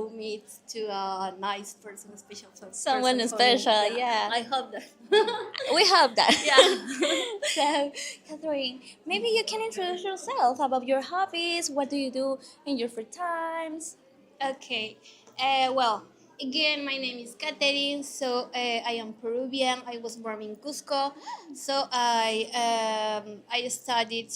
will meet to a nice person, a special Someone person for me. special, yeah. I hope that. We hope that. Yeah. So, Catherine, maybe you can introduce yourself about your hobbies. What do you do in your free times? Okay. Well, again, my name is Catherine. So I am Peruvian. I was born in Cusco. So I studied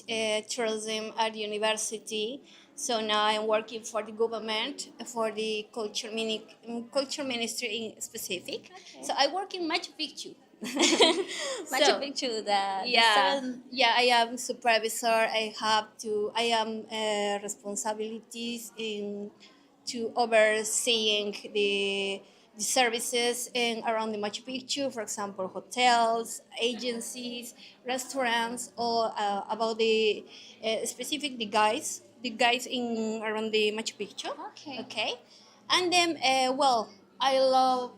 tourism at university. So now I'm working for the government for the culture ministry in specific. Okay. So I work in Machu Picchu. Machu So, Picchu, the yeah, seven. yeah. I am supervisor. I am responsibilities in to overseeing the services in around the Machu Picchu, for example, hotels, agencies, restaurants, or about the specific the guys in around the Machu Picchu. Okay. Okay, and then well, I love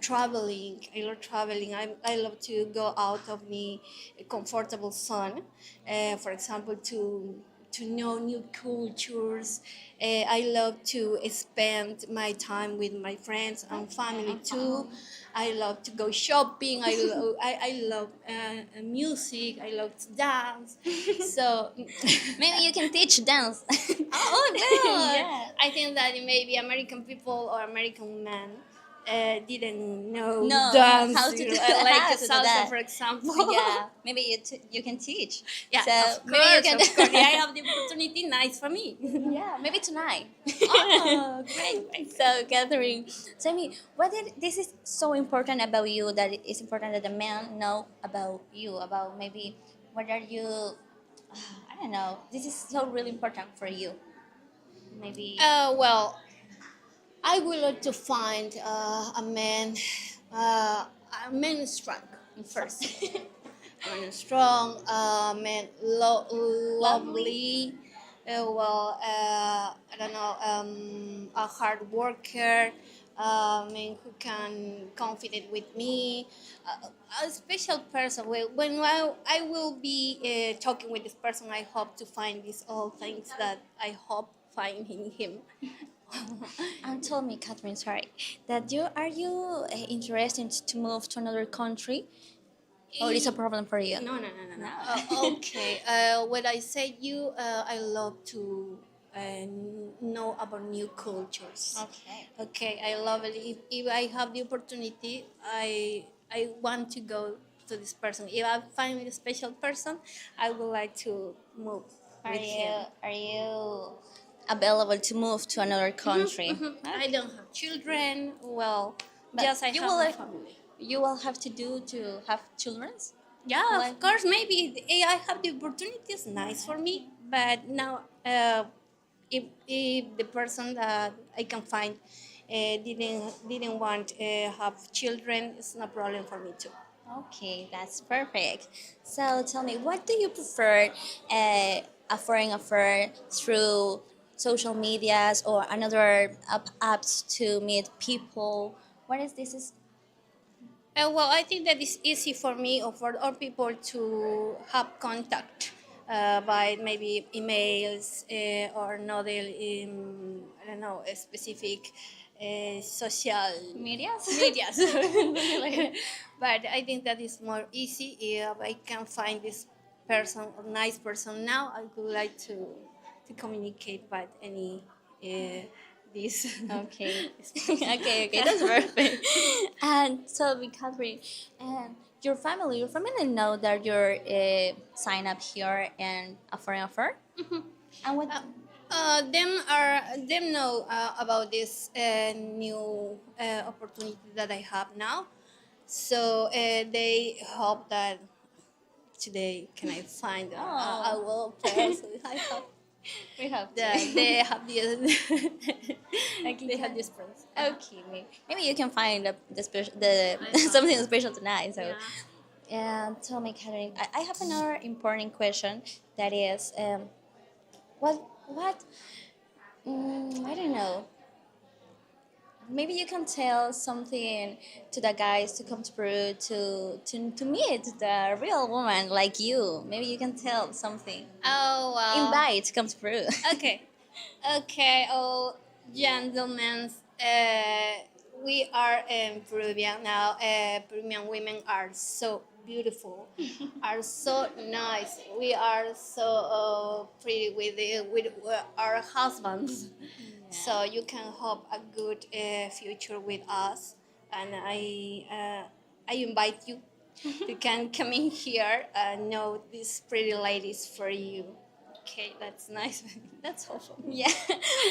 traveling. I love traveling. I love to go out of my comfortable zone. For example, to know new cultures. I love to spend my time with my friends and family too. I love to go shopping. I love music. I love to dance. So, Maybe you can teach dance. oh no! Yeah. I think that maybe American people or American men didn't know No, dance, how to do like how to do salsa, that. for example. Yeah, maybe you can teach. Yeah, So of maybe you course, can. of course. Yeah, I have the opportunity. Nice for me. Yeah, maybe tonight. Oh, great. So, Catherine, tell me, this is so important about you that it is important that the man know about you, about maybe what are you, I don't know, this is so really important for you. Maybe. Well, I would like to find a man strong first. A man strong, a man lovely. I don't know, a hard worker, man who can confident with me, a special person. When I will be talking with this person, I hope to find these all things that I hope find in him. And tell me, Catherine, sorry, that you interested to move to another country, or it's a problem for you? No. Okay. When I say you, I love to know about new cultures. Okay. Okay, I love it. If I have the opportunity, I want to go to this person. If I find a special person, I would like to move Are with you him. are you available to move to another country? I don't have children. Well, But just I you have will my family. you will have to do to have children. Yeah, Like- of course. Maybe I have the opportunity. It's nice for me. But now, if the person that I can find didn't want have children, it's no problem for me too. Okay, that's perfect. So tell me, what do you prefer, a foreign affair through social medias or another apps to meet people? What is this? Is Well, I think that it's easy for me or for all people to have contact by maybe emails or another, I don't know, a specific social medias? medias. But I think that is more easy if I can find this person, a nice person now. I would like to communicate by any this. Okay. Okay, that's perfect. And so, Catherine, and your family know that you're sign up here and a foreign affair. And what? Them know about this new opportunity that I have now. So they hope that today can I find a Oh. well person. I hope We have that they have the Okay, they have this person. Okay, maybe you can find the special the I hope. something special tonight. So, Yeah. and tell me, Catherine, I have another important question. That is, what I don't know. Maybe you can tell something to the guys to come to Peru to meet the real woman like you. Maybe you can tell something. Oh wow. Invite to come to Peru. Okay. Okay. Oh, Gentlemen, we are Peruvian now. Peruvian women are so beautiful, are so nice. We are so pretty with our husbands. So you can hope a good future with us. And I invite you. You can come in here and know these pretty ladies for you. Okay, that's nice. That's all for me. Yeah.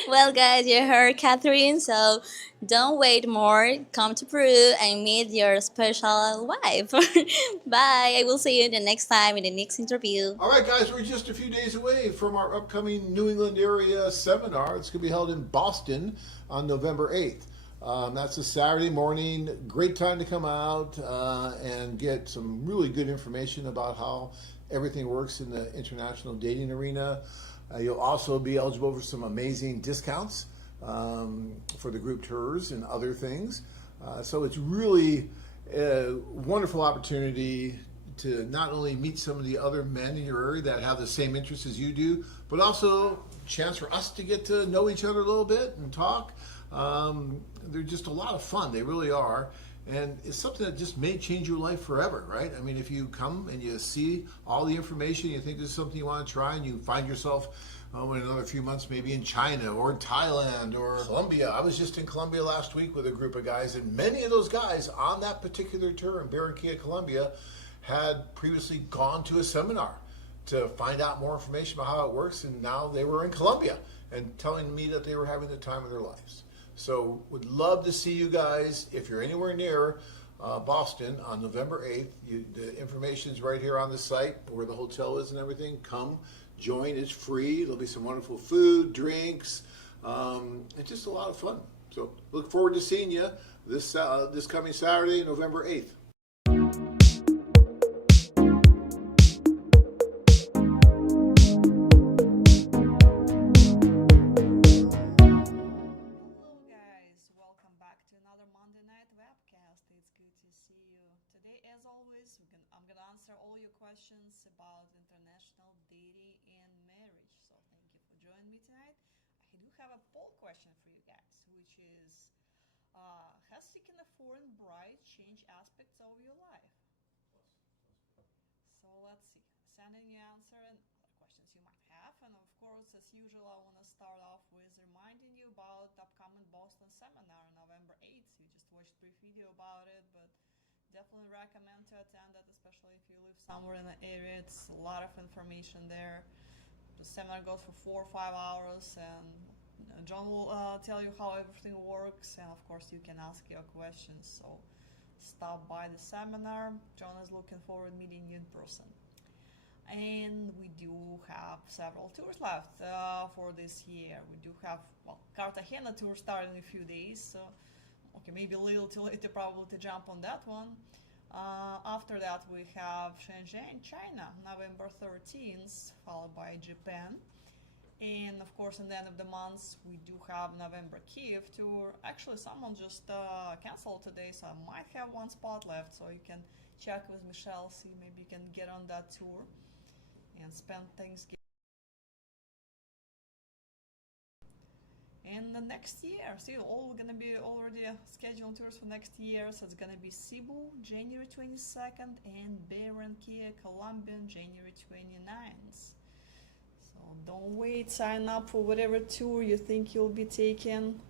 Well, guys, you heard Catherine, so don't wait more. Come to Peru and meet your special wife. Bye. I will see you the next time in the next interview. All right, guys, we're just a few days away from our upcoming New England area seminar. It's going to be held in Boston on November 8th. That's a Saturday morning. Great time to come out and get some really good information about how everything works in the international dating arena. You'll also be eligible for some amazing discounts for the group tours and other things. So it's really a wonderful opportunity to not only meet some of the other men in your area that have the same interests as you do, but also a chance for us to get to know each other a little bit and talk. They're just a lot of fun. They really are. And it's something that just may change your life forever, right? I mean, if you come and you see all the information, you think this is something you want to try, and you find yourself in another few months maybe in China or in Thailand or Colombia. I was just in Colombia last week with a group of guys, and many of those guys on that particular tour in Barranquilla, Colombia, had previously gone to a seminar to find out more information about how it works, and now they were in Colombia and telling me that they were having the time of their lives. So would love to see you guys. If you're anywhere near Boston on November 8th, the information's right here on the site where the hotel is and everything. Come, join. It's free. There'll be some wonderful food, drinks, and just a lot of fun. So look forward to seeing you this coming Saturday, November 8th. Hello, guys. Welcome back to another Monday night webcast. It's good to see you. Today, as always, I'm gonna answer all your questions about international dating and marriage. So, thank you for joining me tonight. I do have a poll question for you guys, which is has seeking a foreign bride changed aspects of your life? So let's see. Send in your answer and other questions you might have. And of course, as usual, I want to start off with reminding you about upcoming Boston seminar on November 8th. You just watched a brief video about it, but definitely recommend to attend it, especially if you live somewhere in the area. It's a lot of information there. The seminar goes for 4 or 5 hours, and John will tell you how everything works, and of course, you can ask your questions. So stop by the seminar. John is looking forward to meeting you in person. And we do have several tours left for this year. We do have, Cartagena tour starting in a few days. So, okay, maybe a little too late probably to jump on that one. After that, we have Shenzhen, China, November 13th, followed by Japan. And of course, in the end of the month, we do have November Kiev tour. Actually, someone just canceled today, so I might have one spot left. So you can check with Michelle, see maybe you can get on that tour and spend Thanksgiving. And the next year, see, all gonna be already scheduled tours for next year. So it's gonna be Cebu, January 22nd, and Barranquilla, Colombia, January 29th. So don't wait, sign up for whatever tour you think you'll be taking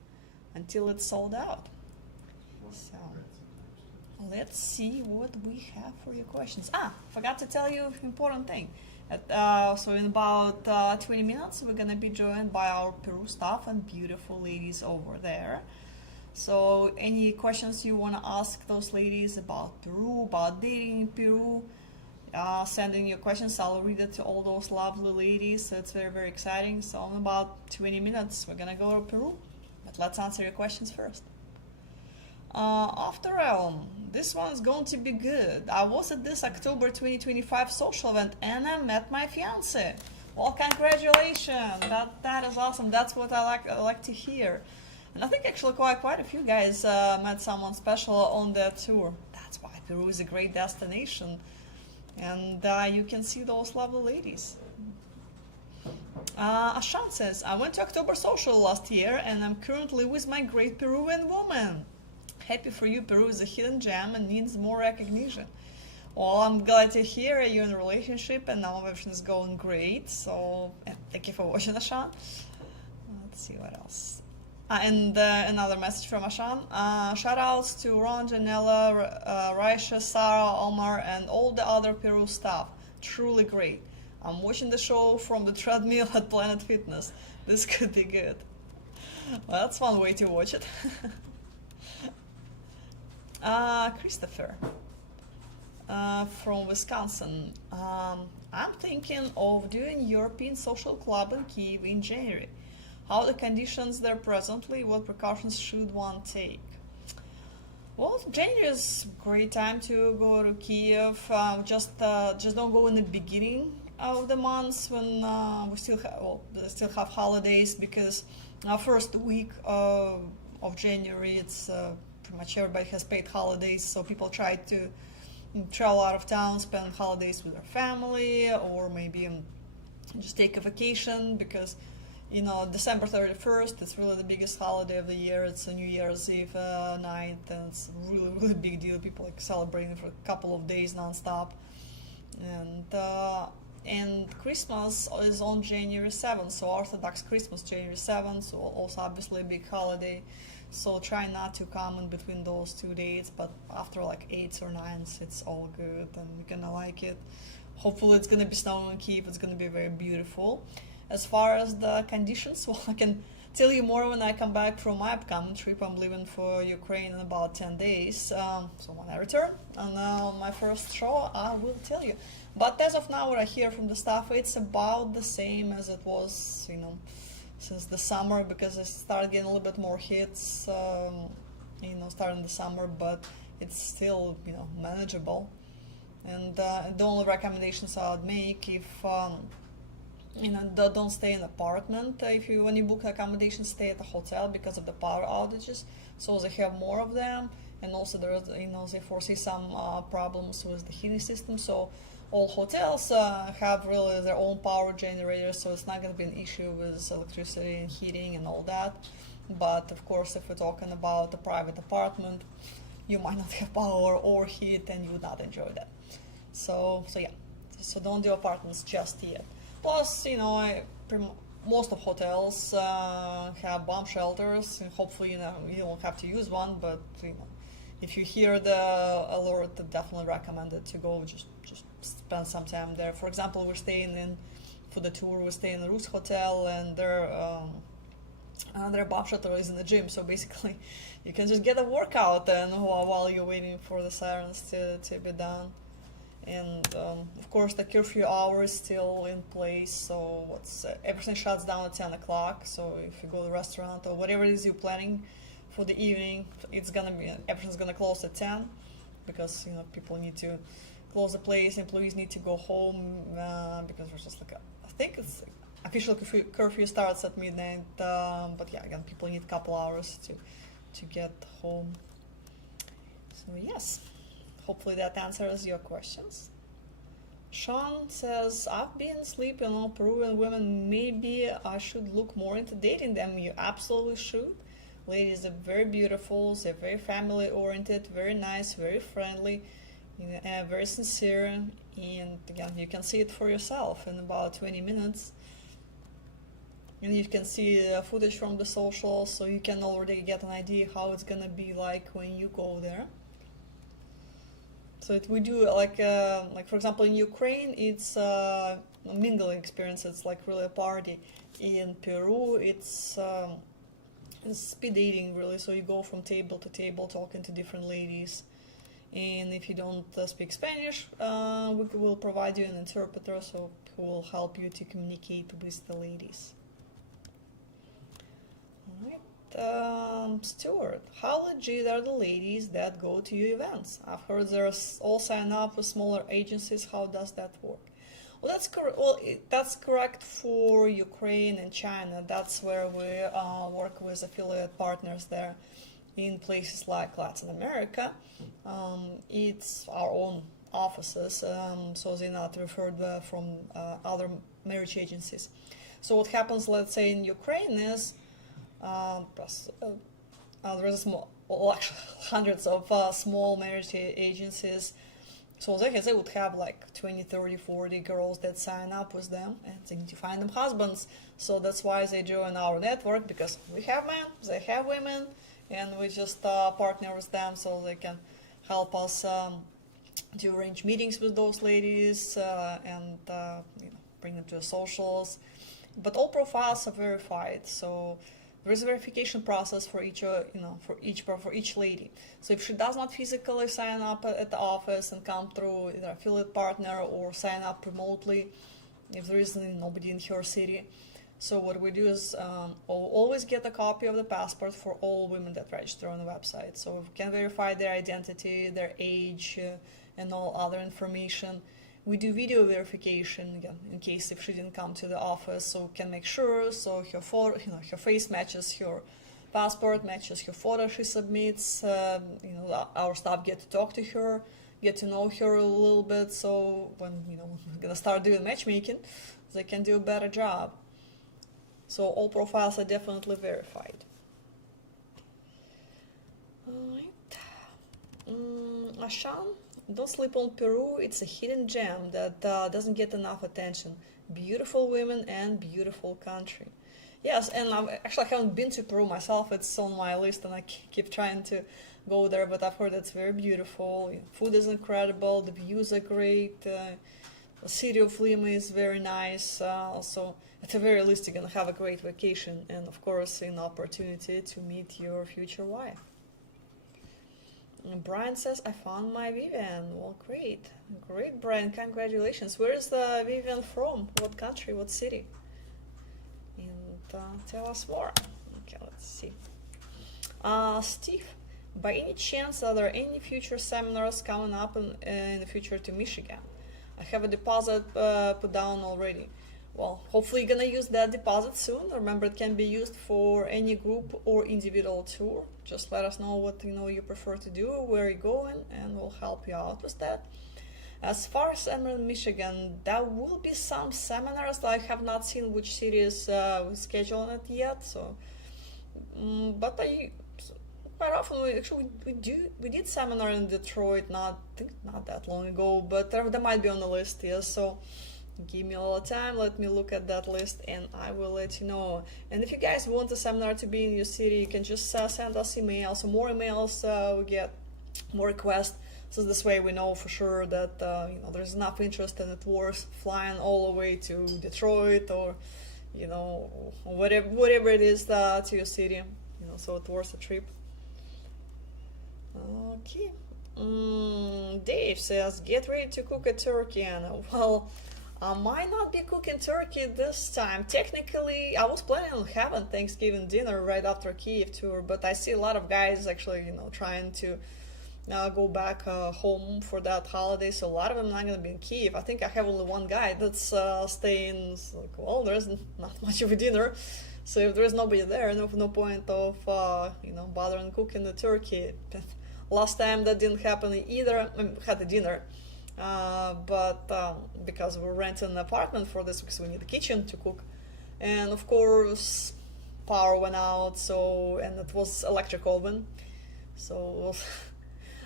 until it's sold out. So let's see what we have for your questions. Forgot to tell you an important thing. So in about 20 minutes, we're gonna be joined by our Peru staff and beautiful ladies over there. So any questions you want to ask those ladies about Peru, about dating in Peru, send in your questions. I'll read it to all those lovely ladies. So it's very, very exciting. So in about 20 minutes, we're gonna go to Peru. But let's answer your questions first. After all, this one's going to be good. I was at this October 2025 social event and I met my fiance. Well, congratulations! That is awesome. That's what I like to hear. And I think actually quite a few guys met someone special on that tour. That's why Peru is a great destination. And you can see those lovely ladies. Ashan says, I went to October Social last year and I'm currently with my great Peruvian woman. Happy for you, Peru is a hidden gem and needs more recognition. Well, I'm glad to hear you're in a relationship and now everything is going great. So, thank you for watching, Ashan. Let's see what else. And another message from Ashan. Shout outs to Ron, Janela, Raisha, Sarah, Omar, and all the other Peru staff. Truly great. I'm watching the show from the treadmill at Planet Fitness. This could be good. Well, that's one way to watch it. Christopher from Wisconsin. I'm thinking of doing European Social Club in Kyiv in January. How the conditions there presently? What precautions should one take? Well, January is a great time to go to Kiev. Just don't go in the beginning of the months when we still have holidays, because first week of January it's pretty much everybody has paid holidays, so people try to travel out of town, spend holidays with their family, or maybe just take a vacation, because December 31st, it's really the biggest holiday of the year. It's a New Year's Eve night, and it's a really, really big deal. People celebrating for a couple of days non-stop. And Christmas is on January 7th, so Orthodox Christmas, January 7th, so also obviously a big holiday. So try not to come in between those 2 dates, but after like 8s or 9s, it's all good, and you're gonna like it. Hopefully it's gonna be snowing in Kyiv, it's gonna be very beautiful. As far as the conditions, well, I can tell you more when I come back from my upcoming trip. I'm leaving for Ukraine in about 10 days. So when I return on my first show, I will tell you. But as of now, what I hear from the staff, it's about the same as it was, since the summer, because I started getting a little bit more hits, starting the summer, but it's still, manageable. And the only recommendations I would make, if don't stay in an apartment. When you book accommodation, stay at a hotel because of the power outages. So they have more of them, and also they foresee some problems with the heating system. So all hotels have really their own power generators, so it's not going to be an issue with electricity and heating and all that. But of course, if we're talking about a private apartment, you might not have power or heat, and you would not enjoy that. So yeah, so don't do apartments just yet. Plus, most of hotels have bomb shelters, and hopefully, you won't have to use one. But if you hear the alert, definitely recommend it to go. Just spend some time there. For example, for the tour, we're staying in the Rus Hotel, and their bomb shelter is in the gym. So basically, you can just get a workout and while you're waiting for the sirens to be done. And of course, the curfew hour is still in place, so everything shuts down at 10 o'clock. So if you go to a restaurant or whatever it is you're planning for the evening, everything's gonna close at 10, because people need to close the place, employees need to go home, because there's just I think it's official curfew starts at midnight, but yeah, again, people need a couple hours to get home. So yes. Hopefully that answers your questions. Sean says, I've been sleeping on Peruvian women. Maybe I should look more into dating them. You absolutely should. Ladies are very beautiful. They're very family oriented, very nice, very friendly, very sincere. And again, you can see it for yourself in about 20 minutes. And you can see footage from the socials, so you can already get an idea how it's gonna be like when you go there. So we do like for example in Ukraine, it's a mingling experience. It's like really a party. In Peru, it's speed dating really. So you go from table to table talking to different ladies, and if you don't speak Spanish, we will provide you an interpreter, so who will help you to communicate with the ladies. All right. Stuart, how legit are the ladies that go to your events? I've heard there's all sign up with smaller agencies. How does that work? Well, that's correct. That's correct for Ukraine and China. That's where we work with affiliate partners there. In places like Latin America, it's our own offices, so they're not referred from other marriage agencies. So what happens, let's say in Ukraine, is there's a small, well, actually hundreds of small marriage agencies. So they would have like 20, 30, 40 girls that sign up with them, and they need to find them husbands. So that's why they join our network, because we have men, they have women, and we just partner with them so they can help us to arrange meetings with those ladies and bring them to the socials. But all profiles are verified, so there is a verification process for each for each lady. So if she does not physically sign up at the office and come through either affiliate partner or sign up remotely, if there is nobody in her city, so what we do is we'll always get a copy of the passport for all women that register on the website. So we can verify their identity, their age, and all other information. We do video verification again in case if she didn't come to the office, so we can make sure so her photo, her face matches her passport, matches her photo she submits. Our staff get to talk to her, get to know her a little bit. So when we're gonna start doing matchmaking, they can do a better job. So all profiles are definitely verified. Alright. Ashan, don't sleep on Peru. It's a hidden gem that doesn't get enough attention. Beautiful women and beautiful country. Yes, and I haven't been to Peru myself. It's on my list, and I keep trying to go there. But I've heard it's very beautiful. Food is incredible. The views are great. The city of Lima is very nice. Also, at the very least, you're gonna have a great vacation, and of course, an opportunity to meet your future wife. And Brian says, I found my Vivian. Well, great, Brian, congratulations. Where is the Vivian from? What country? What city? And tell us more. Okay, let's see. Steve, by any chance, are there any future seminars coming up in the future to Michigan? I have a deposit put down already. Well, hopefully you're gonna use that deposit soon. Remember, it can be used for any group or individual tour. Just let us know what you prefer to do, where you're going, and we'll help you out with that. As far as Emerald, Michigan, there will be some seminars. I have not seen which cities we schedule it yet. So, but quite often we did seminar in Detroit not that long ago, but there might be on the list. Yes, so. Give me a little time, let me look at that list, and I will let you know. And if you guys want a seminar to be in your city, you can just send us emails. So more emails, we get more requests. So this way we know for sure that there's enough interest and it's worth flying all the way to Detroit or whatever it is to your city. So it's worth a trip. Okay. Dave says, get ready to cook a turkey, Anna. Well, I might not be cooking turkey this time. Technically, I was planning on having Thanksgiving dinner right after Kyiv tour, but I see a lot of guys actually, trying to go back home for that holiday. So a lot of them are not going to be in Kyiv. I think I have only one guy that's staying. Like, well, there's not much of a dinner. So if there's nobody there, no point of bothering cooking the turkey. Last time that didn't happen either. We had a dinner. But because we're renting an apartment for this, because we need a kitchen to cook, and of course power went out, and it was electric oven, so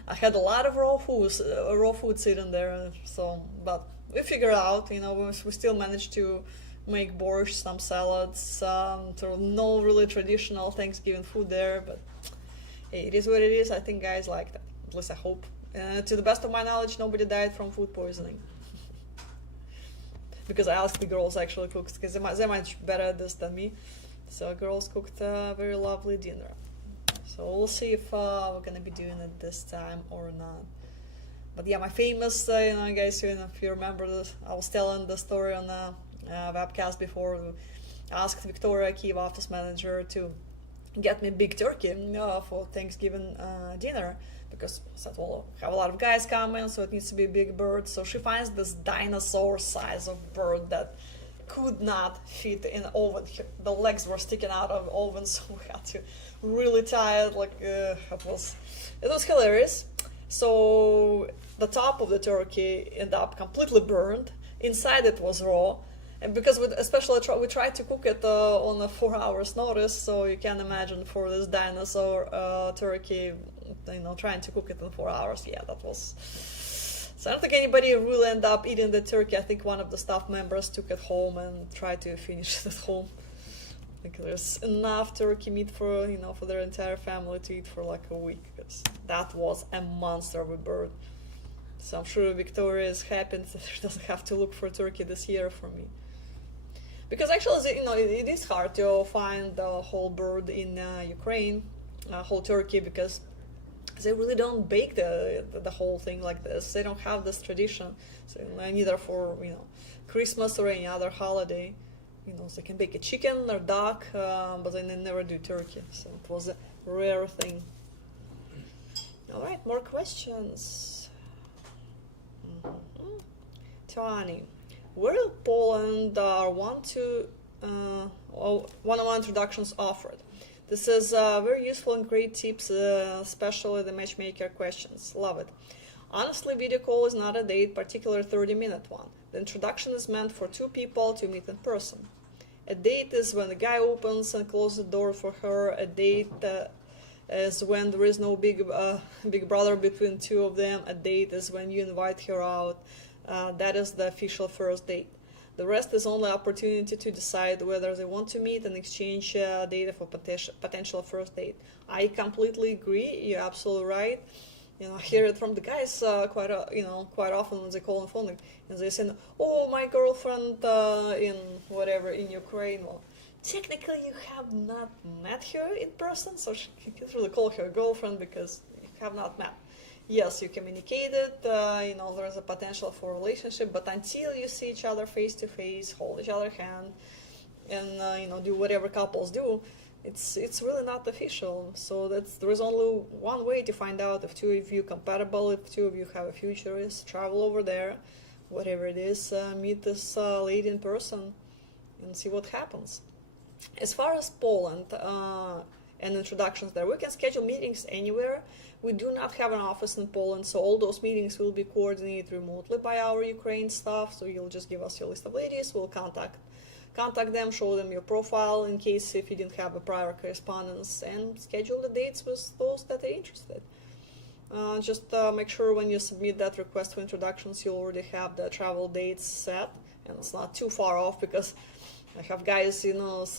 I had a lot of raw food sitting there. So, but we figured out, we still managed to make borscht, some salads, no really traditional Thanksgiving food there, but hey, it is what it is. I think guys like that, at least I hope. To the best of my knowledge, nobody died from food poisoning. Because I asked the girls actually cooked, because they're much better at this than me. So girls cooked a very lovely dinner. So we'll see if we're gonna be doing it this time or not. But yeah, my famous, guys, if you remember this, I was telling the story on the webcast before. I asked Victoria, Kyiv office manager, to get me big turkey for Thanksgiving dinner. Because I said, well, I have a lot of guys coming, so it needs to be a big bird. So she finds this dinosaur size of bird that could not fit in the oven. The legs were sticking out of the oven, so we had to really tie it. It was hilarious. So the top of the turkey ended up completely burned. Inside it was raw, And because especially we tried to cook it on a 4 hours notice, so you can imagine for this dinosaur turkey, trying to cook it in 4 hours. Yeah, that was. So I don't think anybody really ended up eating the turkey. I think one of the staff members took it home and tried to finish it at home. I think there's enough turkey meat for for their entire family to eat for like a week, because that was a monster of a bird. So I'm sure Victoria is happy that she doesn't have to look for turkey this year for me. Because actually, it is hard to find the whole bird in Ukraine, whole turkey, because they really don't bake the whole thing like this. They don't have this tradition, so neither for Christmas or any other holiday. They can bake a chicken or duck, but then they never do turkey. So it was a rare thing. All right, more questions. Tani, where in Poland are one-on-one introductions offered? This is very useful and great tips, especially the matchmaker questions. Love it. Honestly, video call is not a date, particularly 30-minute one. The introduction is meant for two people to meet in person. A date is when the guy opens and closes the door for her. A date is when there is no big brother between two of them. A date is when you invite her out. That is the official first date. The rest is only opportunity to decide whether they want to meet and exchange data for potential first date. I completely agree. You're absolutely right. I hear it from the guys quite often when they call on phone, and they say, "Oh, my girlfriend in Ukraine." Well, technically, you have not met her in person, so you can't really call her girlfriend because you have not met. Yes, you communicated, there's a potential for a relationship, but until you see each other face to face, hold each other's hand, and do whatever couples do, it's really not official. So there is only one way to find out if two of you compatible, if two of you have a future, is travel over there, whatever it is, meet this lady in person, and see what happens. As far as Poland and introductions there, we can schedule meetings anywhere. We do not have an office in Poland, so all those meetings will be coordinated remotely by our Ukraine staff. So you'll just give us your list of ladies, we'll contact them, show them your profile in case if you didn't have a prior correspondence, and schedule the dates with those that are interested. Just make sure when you submit that request for introductions, you already have the travel dates set, and it's not too far off, because I have guys,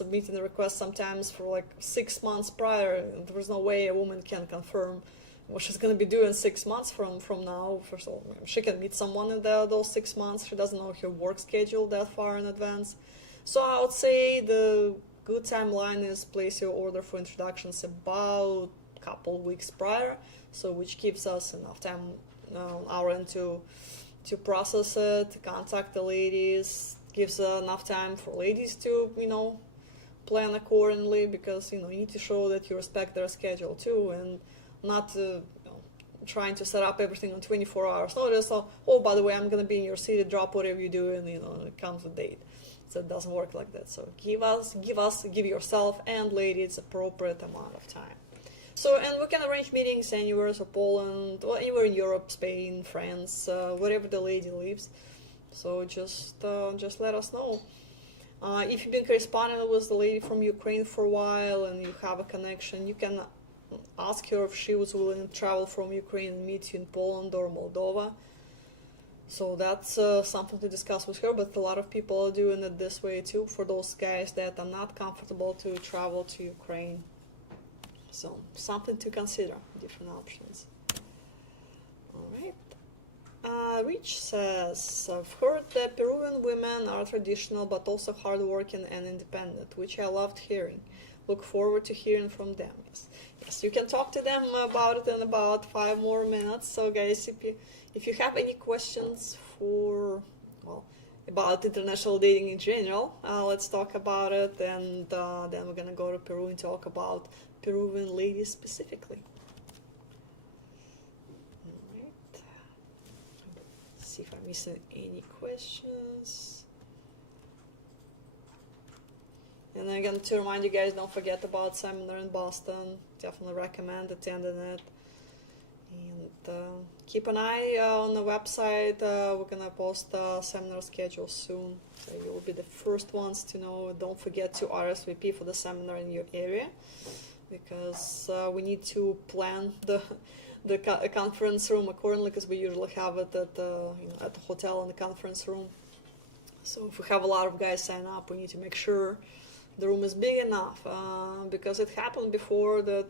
submitting the request sometimes for like 6 months prior. There's no way a woman can confirm what she's going to be doing 6 months from now. First of all, she can meet someone in those 6 months. She doesn't know her work schedule that far in advance. So I would say the good timeline is place your order for introductions about a couple weeks prior, so which gives us enough time on our end to process it, contact the ladies, gives enough time for ladies to plan accordingly, because you need to show that you respect their schedule too, and not trying to set up everything on 24 hours notice. So, oh, by the way, I'm going to be in your city, drop whatever you do, and it comes with date. So it doesn't work like that. So give yourself and ladies appropriate amount of time. So, and we can arrange meetings anywhere, so Poland, or anywhere in Europe, Spain, France, wherever the lady lives. So just let us know. If you've been corresponding with the lady from Ukraine for a while and you have a connection, you can ask her if she was willing to travel from Ukraine and meet you in Poland or Moldova. So that's something to discuss with her, but a lot of people are doing it this way too, for those guys that are not comfortable to travel to Ukraine. So something to consider, different options. All right. Rich says, I've heard that Peruvian women are traditional but also hardworking and independent, which I loved hearing. Look forward to hearing from them. Yes, you can talk to them about it in about 5 more minutes. So guys, if you have any questions about international dating in general, let's talk about it, and then we're gonna go to Peru and talk about Peruvian ladies specifically. Alright. See if I'm missing any questions. And again, to remind you guys, don't forget about seminar in Boston. Definitely recommend attending it. And keep an eye on the website. We're gonna post the seminar schedule soon, so you'll be the first ones to know. Don't forget to RSVP for the seminar in your area, because we need to plan the conference room accordingly, because we usually have it at the at the hotel in the conference room. So if we have a lot of guys sign up, we need to make sure the room is big enough, because it happened before that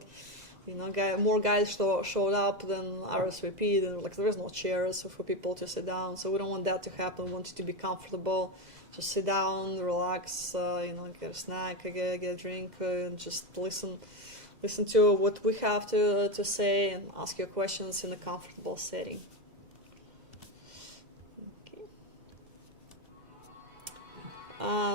more guys showed up than RSVP, and like there is no chairs for people to sit down. So we don't want that to happen. We want you to be comfortable, just sit down, relax, get a snack, get a drink, and just listen to what we have to say, and ask your questions in a comfortable setting.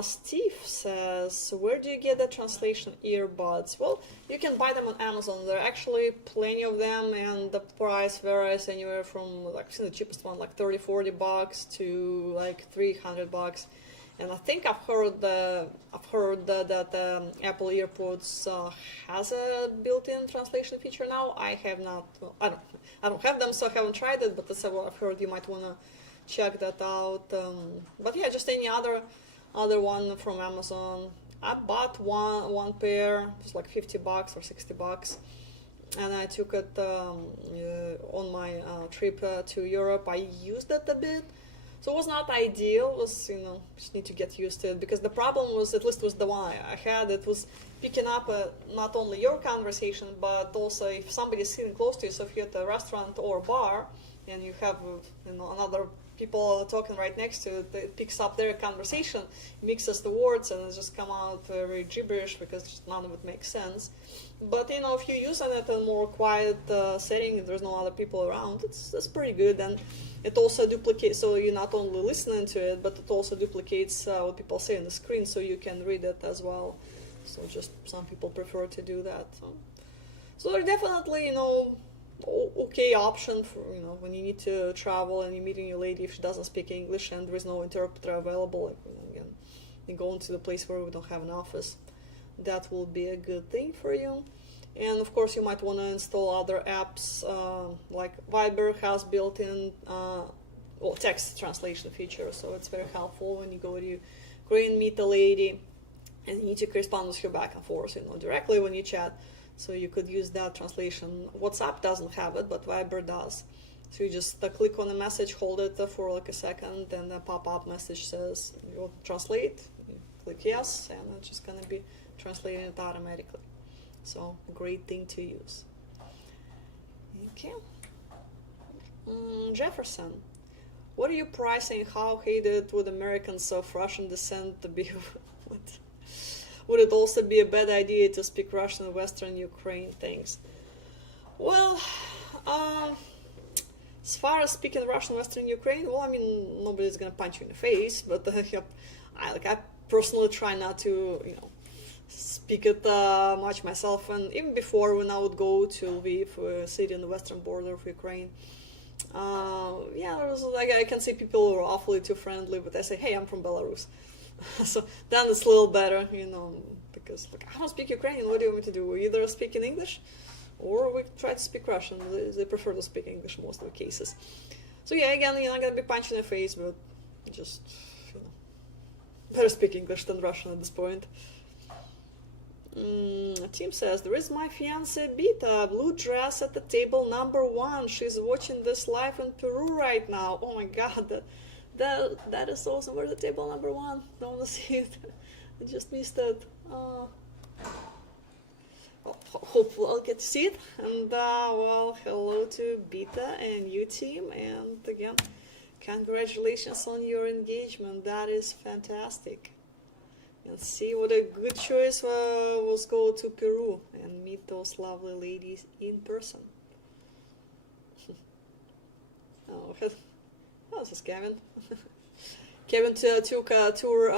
Steve says, where do you get the translation earbuds? Well, you can buy them on Amazon. There are actually plenty of them, and the price varies anywhere from, like, I've seen the cheapest one, like $30-40 to like $300. And I think I've heard that Apple EarPods has a built-in translation feature now. I have not. Well, I don't have them, so I haven't tried it. But that's what I've heard. You might want to check that out. But yeah, just any other one from Amazon. I bought one pair. It was like $50 or $60, and I took it on my trip to Europe. I used it a bit, so it was not ideal. It was, just need to get used to it, because the problem was, at least was the one I had, it was picking up not only your conversation, but also if somebody's sitting close to you. So if you're at a restaurant or bar and you have another people talking right next to it, it picks up their conversation, mixes the words, and it just come out very gibberish, because just none of it makes sense. But if you use it in a more quiet setting, if there's no other people around, that's pretty good. And it also duplicates, so you're not only listening to it, but it also duplicates what people say on the screen, so you can read it as well. So just some people prefer to do that. So they're definitely, okay option for when you need to travel and you're meeting your lady if she doesn't speak English and there is no interpreter available. Like, again, you go into the place where we don't have an office. That will be a good thing for you. And of course, you might want to install other apps, like Viber has built-in text translation feature, so it's very helpful when you go to Ukraine, meet a lady, and you need to correspond with her back and forth, directly when you chat. So you could use that translation. WhatsApp doesn't have it, but Viber does. So you just click on a message, hold it for like a second, and a pop-up message says, you translate, you click yes, and it's just gonna be translating it automatically. So great thing to use. Okay. Jefferson, what are you pricing? How hated would Americans of Russian descent to be? Would it also be a bad idea to speak Russian in Western Ukraine? Thanks. Well, as far as speaking Russian in Western Ukraine, well, I mean, nobody's gonna punch you in the face, but I personally try not to, speak it much myself. And even before, when I would go to Lviv, a city on the western border of Ukraine, there was I can see people who are awfully too friendly, but I say, hey, I'm from Belarus. So then it's a little better, because I don't speak Ukrainian. What do you want me to do? We either speak in English, or we try to speak Russian. They prefer to speak English in most of the cases. So yeah, again, you're not gonna be punched in the face, but just better speak English than Russian at this point. Tim says, there is my fiance Bita, blue dress at the table number 1. She's watching this live in Peru right now. Oh my god, that is awesome. Where's the table number 1? Don't want to see it. I just missed it. Hopefully I'll get to see it. And hello to Bita and you, team. And again, congratulations on your engagement. That is fantastic. And see what a good choice was go to Peru and meet those lovely ladies in person. This is Kevin. Kevin took a tour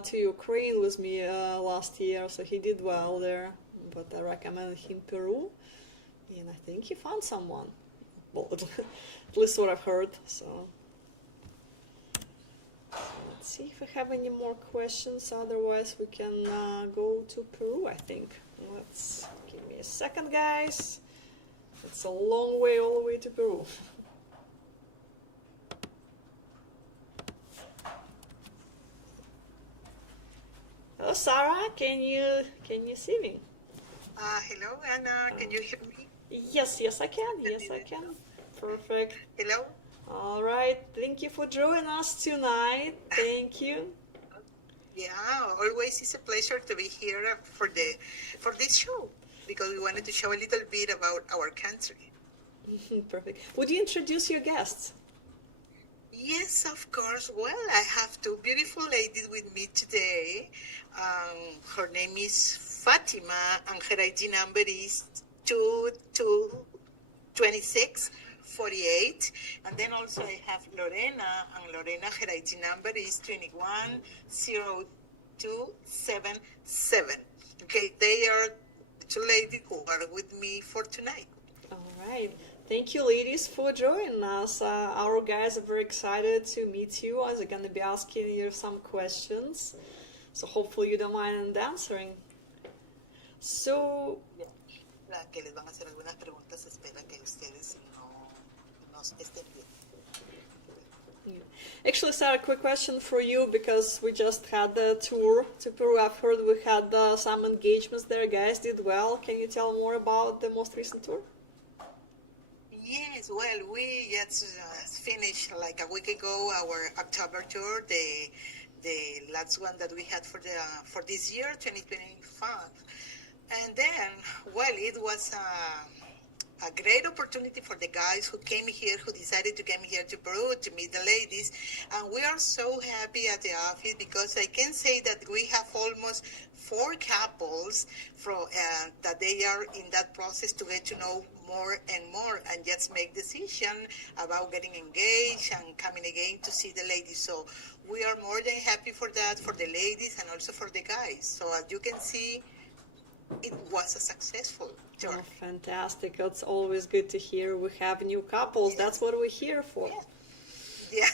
to Ukraine with me last year, so he did well there. But I recommend him Peru, and I think he found someone. Well, at least what I've heard. So let's see if we have any more questions. Otherwise, we can go to Peru, I think. Let's give me a second, guys. It's a long way all the way to Peru. Hello, Sarah. Can you see me? Hello, Anna. Can you hear me? Yes, I can. Yes, I can. Perfect. Hello. All right. Thank you for joining us tonight. Thank you. Yeah, always it's a pleasure to be here for this show because we wanted to show a little bit about our country. Perfect. Would you introduce your guests? Yes, of course. Well, I have two beautiful ladies with me today. Her name is Fatima, and her ID number is 222648. And then also I have Lorena, and Lorena, her ID number is 210277. Okay, they are the two ladies who are with me for tonight. All right. Thank you, ladies, for joining us. Our guys are very excited to meet you as they're going to be asking you some questions. So hopefully you don't mind answering. So, Que les van a hacer algunas preguntas, espera que ustedes no estén bien. actually, Sarah, a quick question for you because we just had the tour to Peru. I've heard we had some engagements there. Guys did well. Can you tell more about the most recent tour? Yes, well, we just finished like a week ago our October tour, the last one that we had for this year, 2025. And then, well, it was a great opportunity for the guys who came here, who decided to come here to Peru to meet the ladies. And we are so happy at the office because I can say that we have almost 4 couples that they are in that process to get to know more and more and just make decision about getting engaged and coming again to see the ladies. So we are more than happy for that, for the ladies and also for the guys. So as you can see, it was a successful tour. Oh, fantastic. That's always good to hear. We have new couples. Yes. That's what we're here for. Yeah,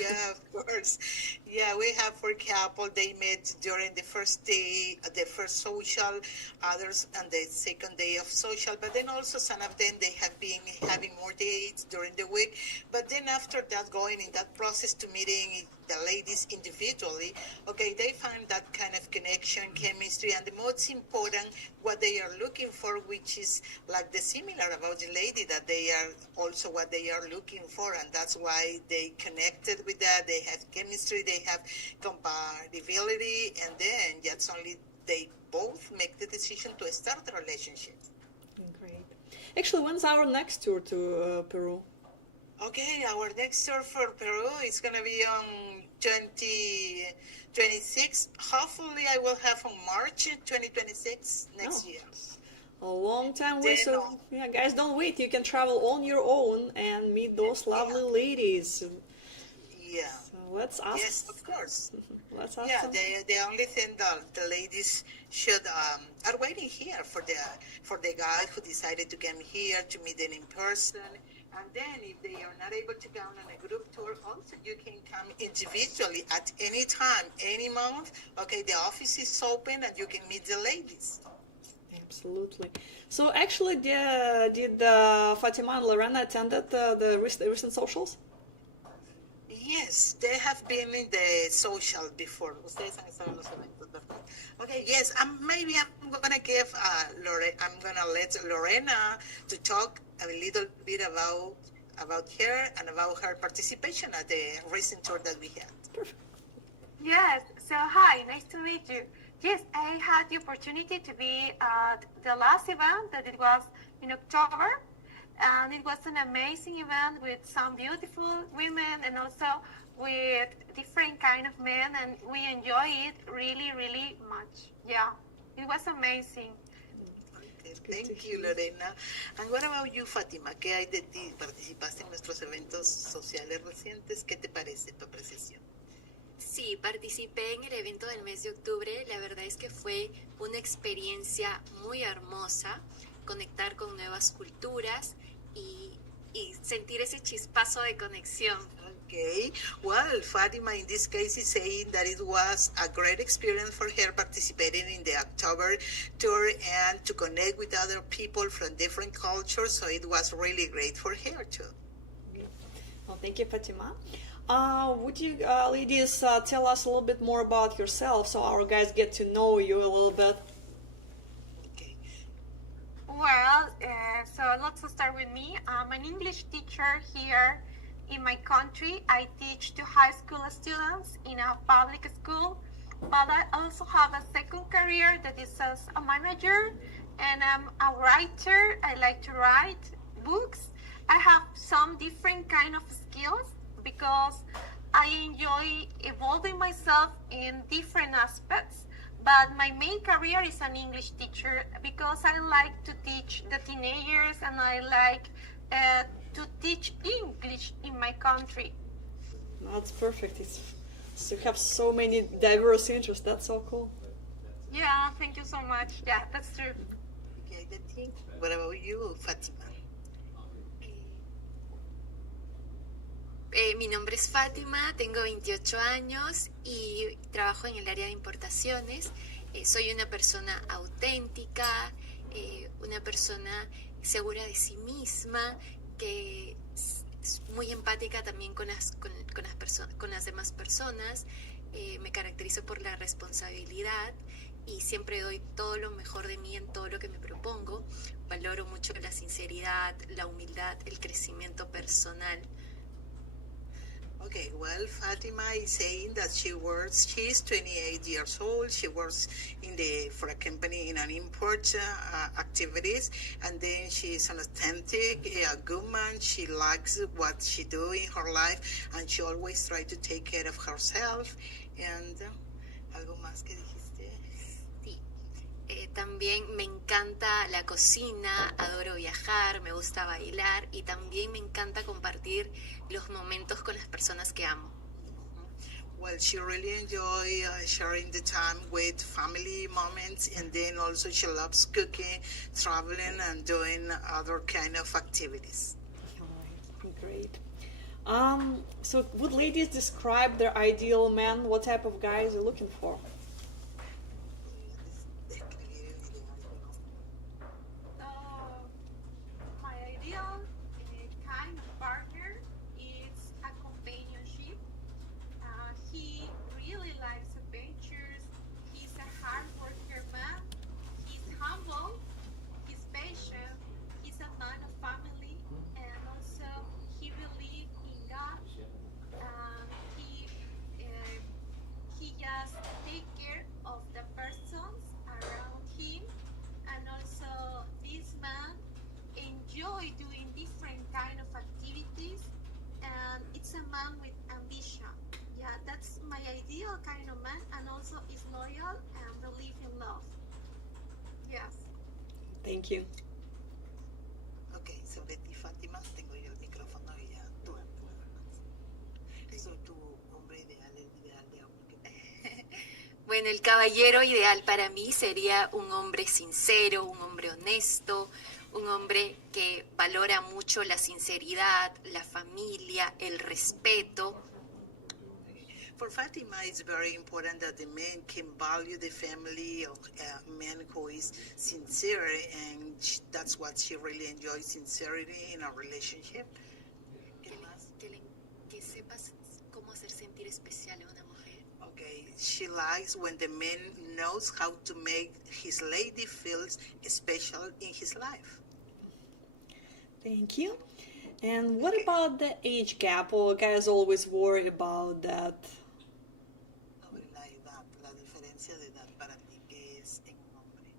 yeah, of course. Yeah, we have 4 couple. They met during the first day, the first social, others on the second day of social. But then also some of them, they have been having more dates during the week. But then after that, going in that process to meeting the ladies individually, okay, they find that kind of connection, chemistry, and the most important, what they are looking for, which is like the similar about the lady that they are also what they are looking for, and that's why they connected with that. They have chemistry, they have compatibility, and then just only they both make the decision to start the relationship. Great. Actually, when's our next tour to Peru? Okay, our next tour for Peru is going to be on 2026. Hopefully, I will have on March 2026 next year. A long time away, Then, so yeah, guys, don't wait. You can travel on your own and meet those lovely ladies. Yeah. So let's ask. Yes, of course. Let's ask Yeah, them. the only thing that the ladies should are waiting here for the guy who decided to come here to meet them in person. And then if they are not able to come on a group tour, also you can come individually at any time, any month. Okay, the office is open and you can meet the ladies. Absolutely. So actually, did Fatima and Lorena attended the recent socials? Yes, they have been in the social before. Ustedes han estado en los eventos, ¿verdad? Okay, yes, maybe I'm gonna give I'm gonna let Lorena to talk a little bit about her and about her participation at the recent tour that we had. Perfect. Yes, so hi, nice to meet you. Yes, I had the opportunity to be at the last event that it was in October, and it was an amazing event with some beautiful women and also with different kind of men, and we enjoy it really, really much. Yeah, it was amazing. Okay, thank you, Lorena. And what about you, Fátima? ¿Qué hay de ti? ¿Participaste en nuestros eventos sociales recientes? ¿Qué te parece tu apreciación? Sí, participé en el evento del mes de octubre. La verdad es que fue una experiencia muy hermosa, conectar con nuevas culturas y sentir ese chispazo de conexión. Ok, Okay, well, Fatima in this case is saying that it was a great experience for her participating in the October tour and to connect with other people from different cultures. So it was really great for her too. Well, thank you, Fatima. Would you ladies tell us a little bit more about yourself so our guys get to know you a little bit? Okay. Well, so let's start with me. I'm an English teacher here in my country. I teach to high school students in a public school, but I also have a second career that is as a manager, and I'm a writer. I like to write books. I have some different kind of skills because I enjoy evolving myself in different aspects. But my main career is an English teacher because I like to teach the teenagers and I like to teach English in my country. That's perfect. So you have so many diverse interests. That's so cool. Yeah, thank you so much. Yeah, that's true. Okay, I think. What about you, Fatima? Mi nombre es Fátima, tengo 28 años y trabajo en el área de importaciones. Soy una persona auténtica, una persona segura de sí misma, que es muy empática también con las demás personas. Me caracterizo por la responsabilidad y siempre doy todo lo mejor de mí en todo lo que me propongo. Valoro mucho la sinceridad, la humildad, el crecimiento personal. Okay, well, Fatima is saying that she's 28 years old. She works for a company in an import activities, and then she's an authentic, a good man. She likes what she do in her life, and she always try to take care of herself. And algo más que dijiste. Sí. También me encanta la cocina, adoro viajar, me gusta bailar y también me encanta compartir los momentos con las personas que amo. Well, she really enjoy sharing the time with family moments, and then also she loves cooking, traveling, and doing other kind of activities. All right, great. So would ladies describe their ideal man? What type of guys are you looking for? My ideal kind of partner is a companionship. He really likes adventures. He's a hard worker man. He's humble. He's patient. He's a man of family, and also he believes in God. He just take care of the persons around him, and also this man enjoy doing different kind of activities, and it's a man with ambition. Yeah, that's my ideal kind of man, and also is loyal and believe in love. Yes. Thank you. Okay, sobre ti, Fátima, tengo yo el micrófono y ya tú. Soy tu hombre ideal, el ideal de hombre. Bueno, el caballero ideal para mí sería un hombre sincero, un hombre honesto, un hombre que valora mucho la sinceridad, la familia, el respeto. For Fatima, it's very important that the man can value the family of a man who is sincere, and that's what she really enjoys, sincerity in a relationship. Que sepas cómo hacer sentir especial a una mujer. Okay, she likes when the man knows how to make his lady feel special in his life. Thank you. And what about the age gap? Well, guys always worry about that. Sobre la edad, la diferencia de edad para ti, ¿qué es en un hombre?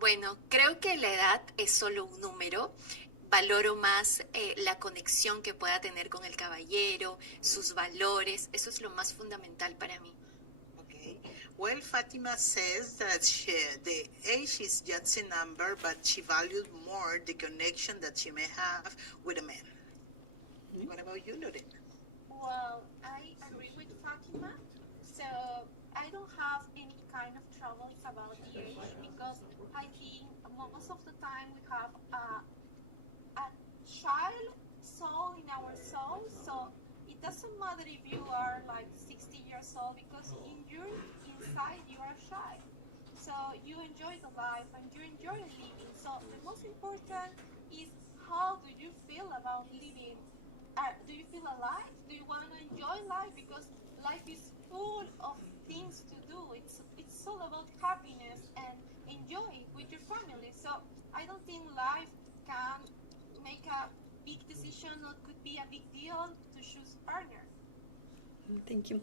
Bueno, creo que la edad es solo un número. Valoro más la conexión que pueda tener con el caballero, sus valores. Eso es lo más fundamental para mí. Okay. Well, Fatima says that the age is just a number, but she values more the connection that she may have with a man. Mm-hmm. What about you, Lorena? Well, I agree with Fatima. So I don't have any kind of troubles about the age because I think most of the time we have a child soul in our soul. So it doesn't matter if you are like 60 years old, because in your inside you are a child. So you enjoy the life and you enjoy living. So the most important is, how do you feel about living? Do you feel alive? Do you want to enjoy life? Because life is full of things to do. It's all about happiness and enjoy with your family. So I don't think life can make a big decision, or could be a big deal to choose partner. Thank you.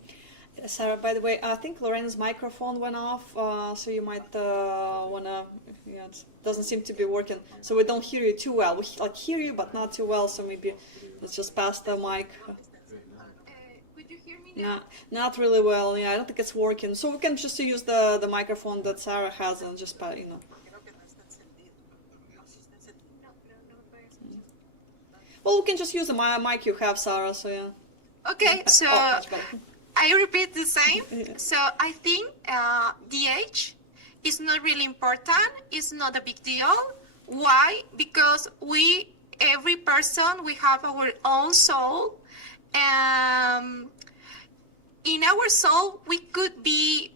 Sarah, by the way, I think Lorena's microphone went off, so you might wanna. Yeah, it doesn't seem to be working, so we don't hear you too well. We hear you, but not too well. So maybe let's just pass the mic. Could you hear me now? No, not really well. Yeah, I don't think it's working. So we can just use the microphone that Sarah has and just Well, we can just use the mic you have, Sarah. So yeah. Okay, so much better. I repeat the same. So I think the age is not really important. It's not a big deal. Why? Because every person, we have our own soul. In our soul, we could be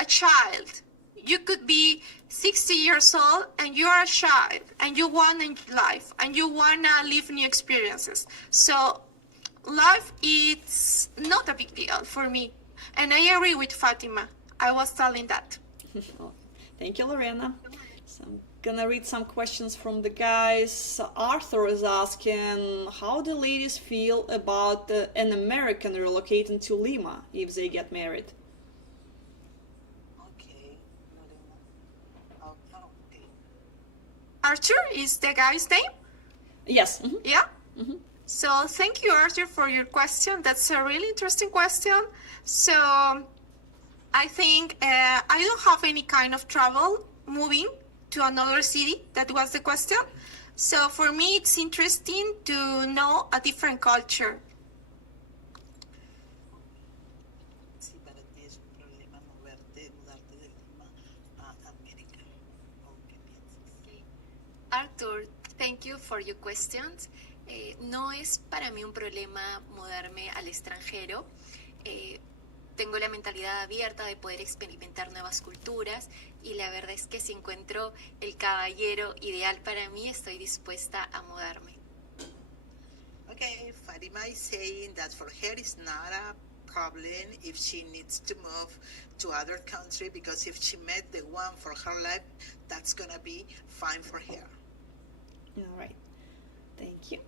a child. You could be 60 years old and you are a child and you want life and you want to live new experiences. So life is not a big deal for me. And I agree with Fatima. I was telling that. Thank you, Lorena. So I'm gonna read some questions from the guys. Arthur is asking, how do ladies feel about an American relocating to Lima if they get married? Arthur is the guy's name? Yes. Yeah? So thank you, Arthur, for your question. That's a really interesting question. So I think I don't have any kind of trouble moving to another city. That was the question. So for me, it's interesting to know a different culture. Arthur, thank you for your questions. No es para mí un problema mudarme al extranjero. Tengo la mentalidad abierta de poder experimentar nuevas culturas y la verdad es que si encuentro el caballero ideal para mí, estoy dispuesta a mudarme. Okay, Fatima is saying that for her it's not a problem if she needs to move to other country, because if she met the one for her life, that's gonna be fine for her. All right, thank you.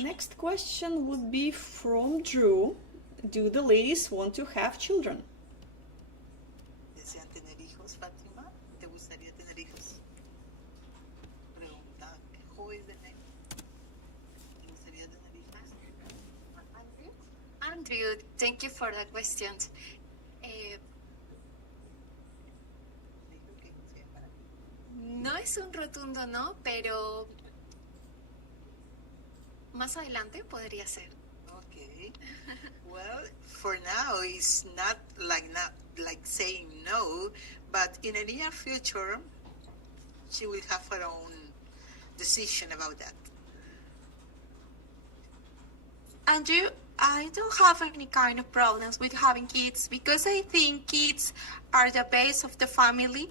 Next question would be from Drew. Do the ladies want to have children? ¿Desean tener hijos, Fátima? ¿Te gustaría tener hijos? Pregunta, who is the name? ¿Te gustaría tener hijos? Andrew, thank you for the questions. No es un rotundo no, pero más adelante podría ser. Okay. Well, for now, it's not like saying no, but in the near future, she will have her own decision about that. Andrew, I don't have any kind of problems with having kids, because I think kids are the base of the family.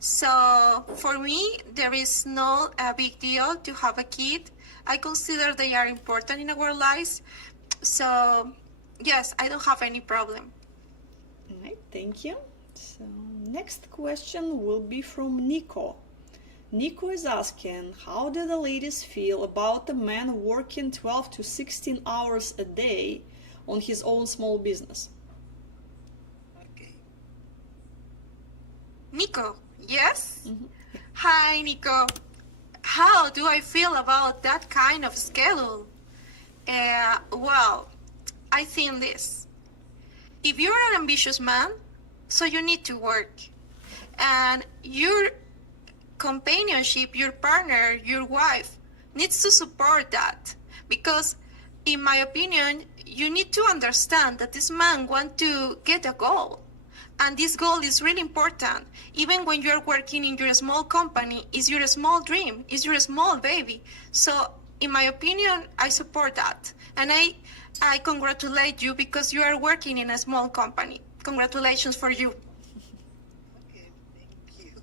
So for me, there is not a big deal to have a kid. I consider they are important in our lives. So yes, I don't have any problem. All right, thank you. So next question will be from Nico. Nico is asking, how do the ladies feel about a man working 12 to 16 hours a day on his own small business? Okay. Nico, yes? Hi, Nico. How do I feel about that kind of schedule? Well, I think this. If you're an ambitious man, so you need to work. And your companionship, your partner, your wife needs to support that. Because in my opinion, you need to understand that this man wants to get a goal. And this goal is really important. Even when you're working in your small company, it's your small dream, it's your small baby. So in my opinion, I support that. And I congratulate you because you are working in a small company. Congratulations for you. Okay, thank you.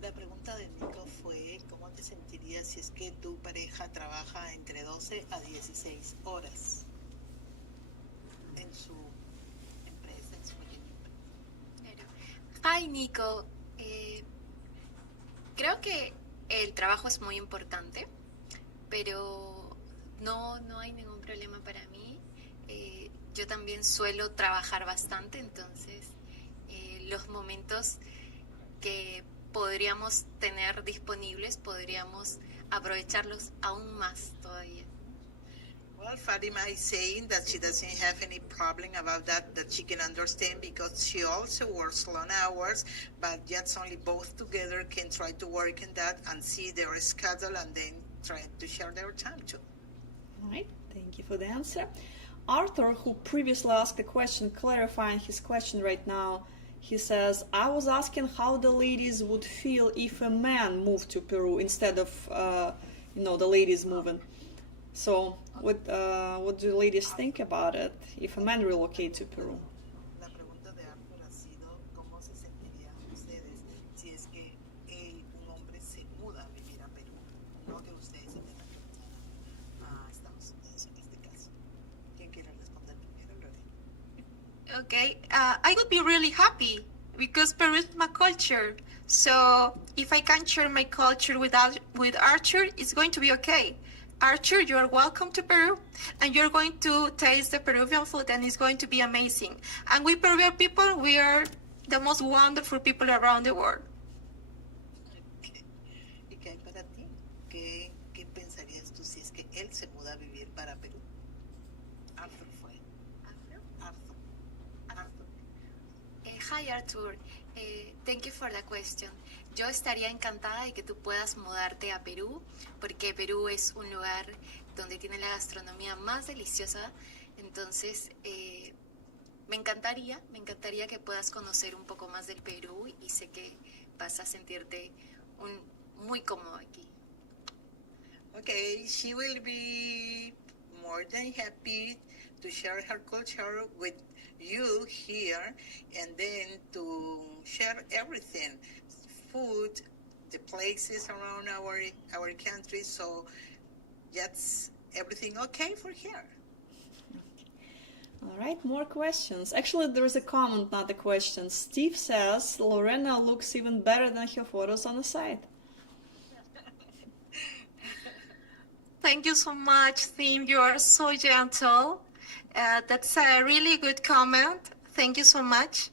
La pregunta de Nico fue, ¿cómo te sentirías si es que tu pareja trabaja entre 12 a 16 horas en su empresa, en su pequeña empresa? Claro. Hi, Nico. Creo que el trabajo es muy importante, pero no hay ningún problema para mí. Yo también suelo trabajar bastante, entonces los momentos que podríamos tener disponibles, podríamos aprovecharlos aún más todavía. Well, Fatima is saying that she doesn't have any problem about that she can understand because she also works long hours, but just only both together can try to work in that and see their schedule and then try to share their time too. All right, thank you for the answer. Arthur, who previously asked a question, clarifying his question right now, he says, I was asking how the ladies would feel if a man moved to Peru instead of, the ladies moving. So, what do ladies think about it if a man relocate to Peru? La pregunta de Arthur ha sido cómo se sentirían ustedes si es que un hombre se muda a vivir a Perú, no que ustedes se tengan que mudar a Estados Unidos en este caso. ¿Quién quiere responder primero, Lore? Okay, I would be really happy because Peru is my culture. So if I can share my culture with Archer, it's going to be okay. Archer, you are welcome to Peru, and you're going to taste the Peruvian food, and it's going to be amazing. And we Peruvian people, we are the most wonderful people around the world. ¿Y qué hay para ti? ¿Qué pensarías tú si es que él se muda a vivir para Perú? Arthur fue. Arthur. Hi Arthur, thank you for the question. Yo estaría encantada de que tú puedas mudarte a Perú, porque Perú es un lugar donde tiene la gastronomía más deliciosa. Entonces, me encantaría que puedas conocer un poco más del Perú y sé que vas a sentirte muy cómodo aquí. Okay, she will be more than happy to share her culture with you here and then to share everything, food, the places around our country. So that's everything okay for her. All right, more questions. Actually, there is a comment, not a question. Steve says Lorena looks even better than her photos on the site. Thank you so much, Tim. You are so gentle. That's a really good comment. Thank you so much.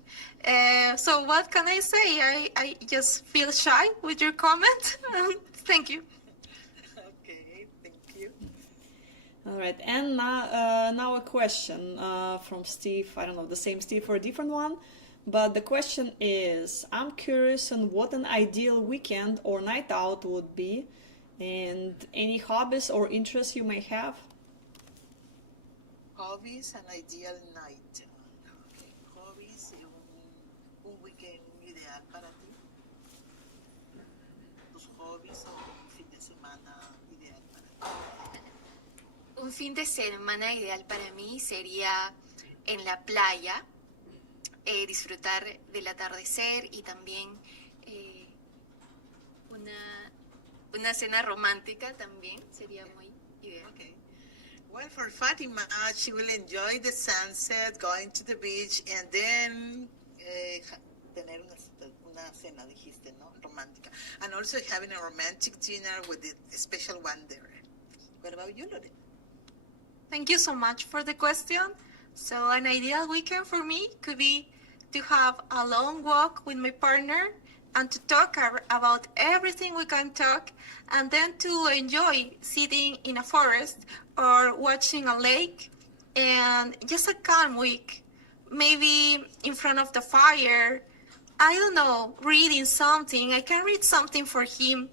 So what can I say? I just feel shy with your comment. Thank you. Okay, thank you. All right, and now a question from Steve. I don't know, the same Steve or a different one. But the question is, I'm curious on what an ideal weekend or night out would be, and any hobbies or interests you may have. Hobbies and ideal night. Okay. Hobbies, un weekend ideal para ti. Tus hobbies o un fin de semana ideal para ti. Un fin de semana ideal para mí sería en la playa, disfrutar del atardecer y también una cena romántica también sería muy ideal. Okay. Well, for Fatima, she will enjoy the sunset, going to the beach, and then tener una cena, dijiste, ¿no? Romántica. And also having a romantic dinner with a special one there. What about you, Lore? Thank you so much for the question. So an ideal weekend for me could be to have a long walk with my partner and to talk about everything we can talk, and then to enjoy sitting in a forest or watching a lake, and just a calm week, maybe in front of the fire. I don't know, reading something. I can read something for him.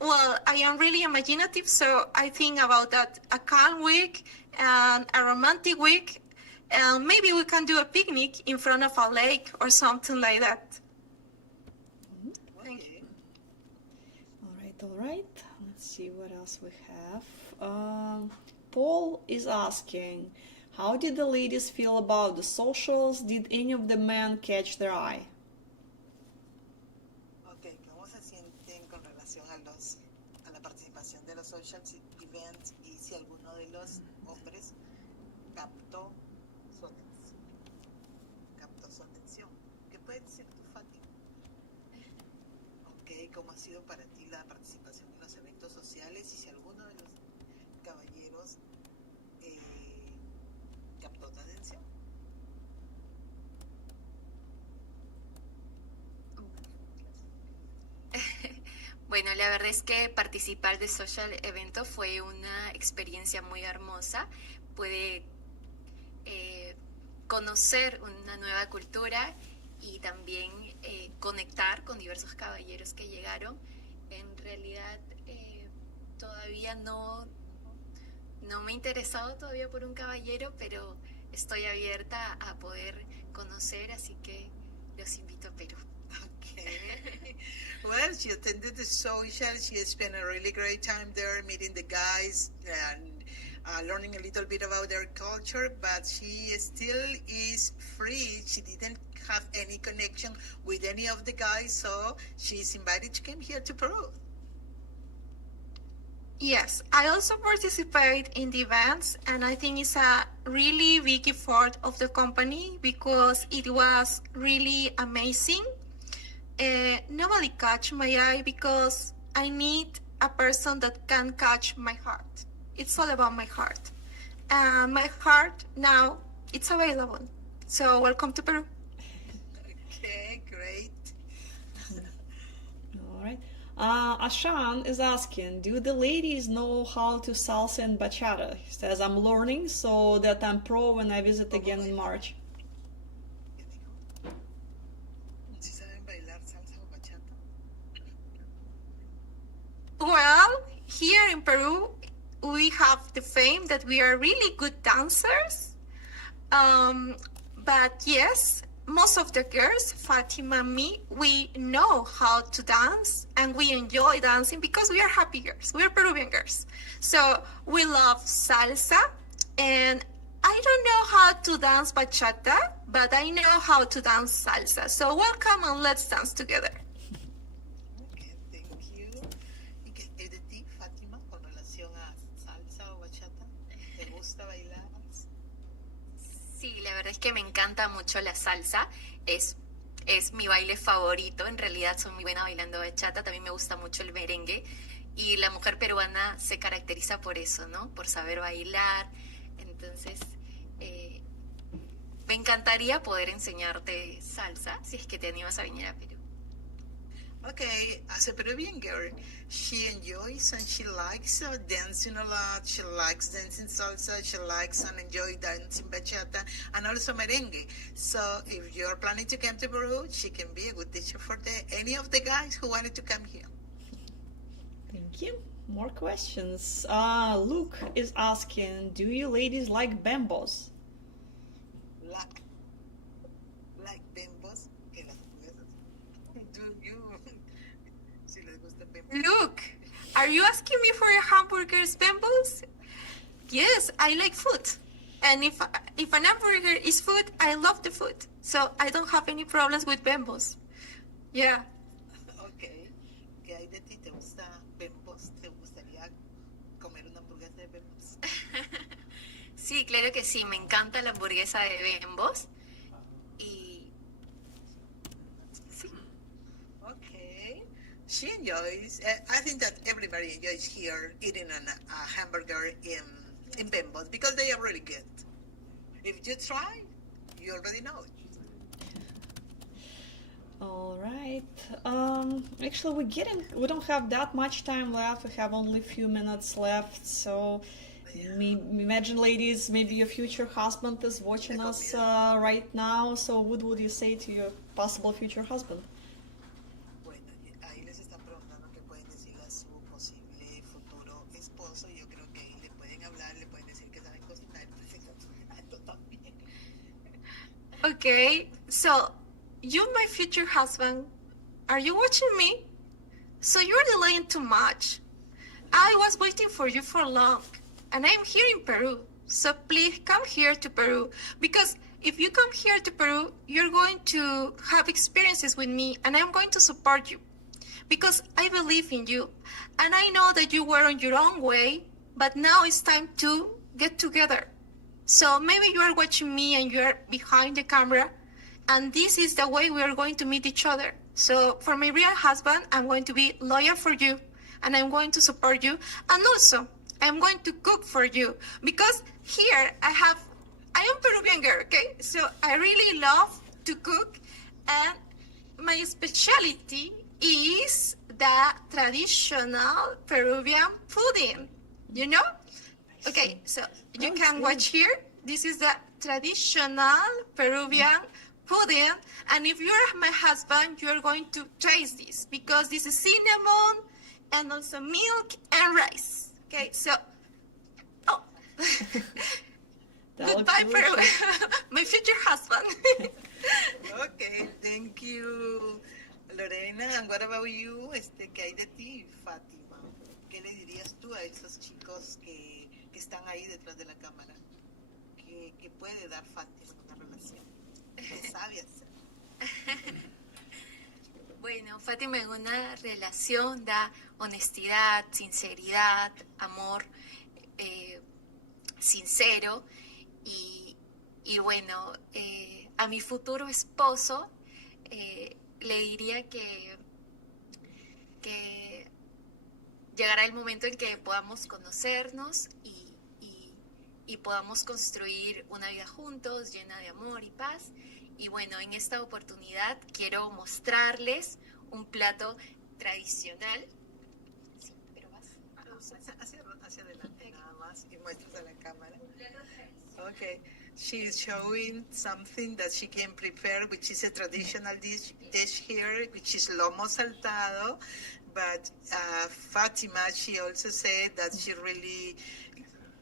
Well, I am really imaginative, so I think about that, a calm week and a romantic week, and maybe we can do a picnic in front of a lake or something like that. Thank you. All right. Let's see what else we have. Paul is asking, how did the ladies feel about the socials? Did any of the men catch their eye? Ok, ¿cómo se sienten con relación a la participación de los social events y si alguno de los hombres captó captó su atención? ¿Qué puedes decir tú, Fátima? Ok, ¿cómo ha sido para ti la participación en los eventos sociales y si alguno de los caballeros captó tu atención? Bueno, la verdad es que participar de social evento fue una experiencia muy hermosa. Pude conocer una nueva cultura y también conectar con diversos caballeros que llegaron. En realidad todavía no me he interesado todavía por un caballero, pero estoy abierta a poder conocer, así que los invito a Perú. Okay. Well, she attended the social. She spent a really great time there, meeting the guys and learning a little bit about their culture. But she still is free. She didn't have any connection with any of the guys, so she's invited to come here to Peru. Yes, I also participate in the events, and I think it's a really big effort of the company because it was really amazing. Nobody catch my eye because I need a person that can catch my heart. It's all about my heart. My heart now, it's available. So welcome to Peru. Okay, great. All right. Ashan is asking, do the ladies know how to salsa and bachata? He says, I'm learning so that I'm pro when I visit again in March. ¿Sí saben bailar salsa o bachata? Well, here in Peru, we have the fame that we are really good dancers. But yes, most of the girls, Fatima and me, we know how to dance and we enjoy dancing because we are happy girls. We are Peruvian girls. So we love salsa, and I don't know how to dance bachata, but I know how to dance salsa. So welcome and let's dance together. Okay, thank you. ¿Y qué es de ti, Fátima, con relación a salsa o bachata? ¿Te gusta bailar? Sí, la verdad es que me encanta mucho la salsa. Es mi baile favorito. En realidad soy muy buena bailando bachata. También me gusta mucho el merengue. Y la mujer peruana se caracteriza por eso, ¿no? Por saber bailar. Entonces, me encantaría poder enseñarte salsa si es que te animas a venir a Perú. Okay, as a Peruvian girl, she enjoys and she likes dancing a lot. She likes dancing salsa. She likes and enjoy dancing bachata and also merengue. So if you're planning to come to Peru, she can be a good teacher for any of the guys who wanted to come here. Thank you. More questions. Luke is asking, do you ladies like bambos? Like bembos, que las hamburguesas. Do you? Si les gusta bembos. Look, are you asking me for a hamburger's bambos? Yes, I like food. And if an hamburger is food, I love the food. So I don't have any problems with bambos. Yeah. Okay. ¿Qué hay de ti? ¿Te gusta bembos? ¿Te gustaría comer una hamburguesa de bembos? Sí, claro que sí. Me encanta la hamburguesa de Bembos. Y sí. Okay. She enjoys. I think that everybody enjoys here eating a hamburger in bembos because they are really good. If you try, you already know it. All right. Actually, we don't have that much time left. We have only a few minutes left. So, imagine, ladies, maybe your future husband is watching us right now. So, what would you say to your possible future husband? Bueno, ahí les están preguntando qué pueden decirle a su posible futuro esposo. Yo creo que ahí le pueden hablar, le pueden decir que saben cocinar y pueden seguir cocinando también. Okay. So, you, my future husband, are you watching me? So you're delaying too much. I was waiting for you for long, and I'm here in Peru. So please come here to Peru, because if you come here to Peru, you're going to have experiences with me, and I'm going to support you because I believe in you. And I know that you were on your own way, but now it's time to get together. So maybe you are watching me and you're behind the camera, and this is the way we are going to meet each other. So for my real husband, I'm going to be loyal for you, and I'm going to support you. And also, I'm going to cook for you, because here I am Peruvian girl, okay? So I really love to cook, and my specialty is the traditional Peruvian pudding, you know? Okay, so you can watch here. This is the traditional Peruvian pudding, and if you're my husband, you're going to taste this, because this is cinnamon and also milk and rice. Okay, so, oh, goodbye, Peru, my future husband. Okay, thank you, Lorena. And what about you? ¿Qué hay de ti, Fátima? ¿Qué le dirías tú a esos chicos que están ahí detrás de la cámara? ¿Qué puede dar Fátima en una relación? ¿Qué sabe hacer? Bueno, Fátima en una relación da honestidad, sinceridad, amor sincero y bueno, a mi futuro esposo le diría que llegará el momento en que podamos conocernos y podamos construir una vida juntos llena de amor y paz. Y bueno, en esta oportunidad quiero mostrarles un plato tradicional. Sí, pero vas. Hacia adelante nada más y muestras a la cámara. Okay, she's showing something that she can prepare, which is a traditional dish here, which is lomo saltado. But Fatima, she also said that she really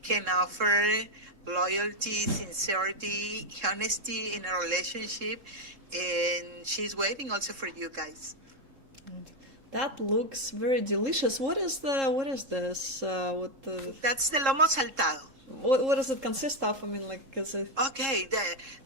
can offer loyalty, sincerity, honesty in a relationship, and she's waiting also for you guys. That looks very delicious. What is this? That's the lomo saltado. What does it consist of? I mean, like, is it... Okay,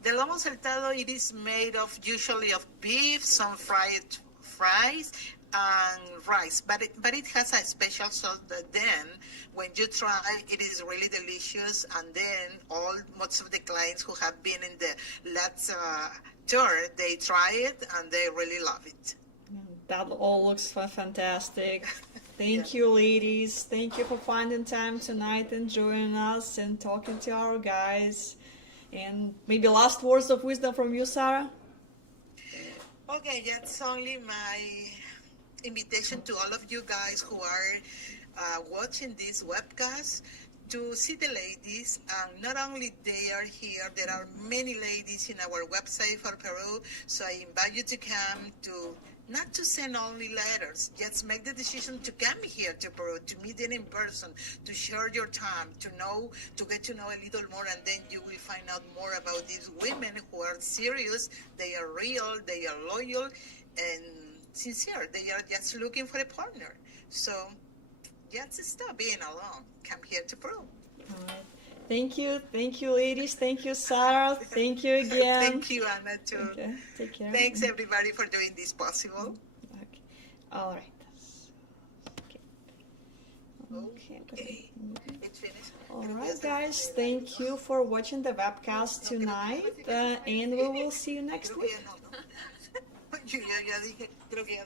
the lomo saltado, it is made of usually of beef, some fries, and rice, but it has a special sauce that then when you try it is really delicious, and then most of the clients who have been in the last tour, they try it and they really love it. That all looks fantastic. Thank you, ladies. Thank you for finding time tonight and joining us and talking to our guys. And maybe last words of wisdom from you, Sarah? Okay, that's only my invitation to all of you guys who are watching this webcast to see the ladies. And not only they are here, there are many ladies in our website for Peru. So I invite you to come to, not to send only letters, just make the decision to come here to Peru, to meet them in person, to share your time, to get to know a little more, and then you will find out more about these women who are serious, they are real, they are loyal, and sincere. They are just looking for a partner. So just stop being alone. Come here to Peru. All right. Thank you, ladies. Thank you, Sarah. Thank you again. Thank you, Anna, too. Okay. Take care. Thanks, everybody, for doing this possible. Okay. All right. Okay. It's finished. All right, guys. Thank you for watching the webcast tonight, and we will see you next week. Yo ya dije, creo que ya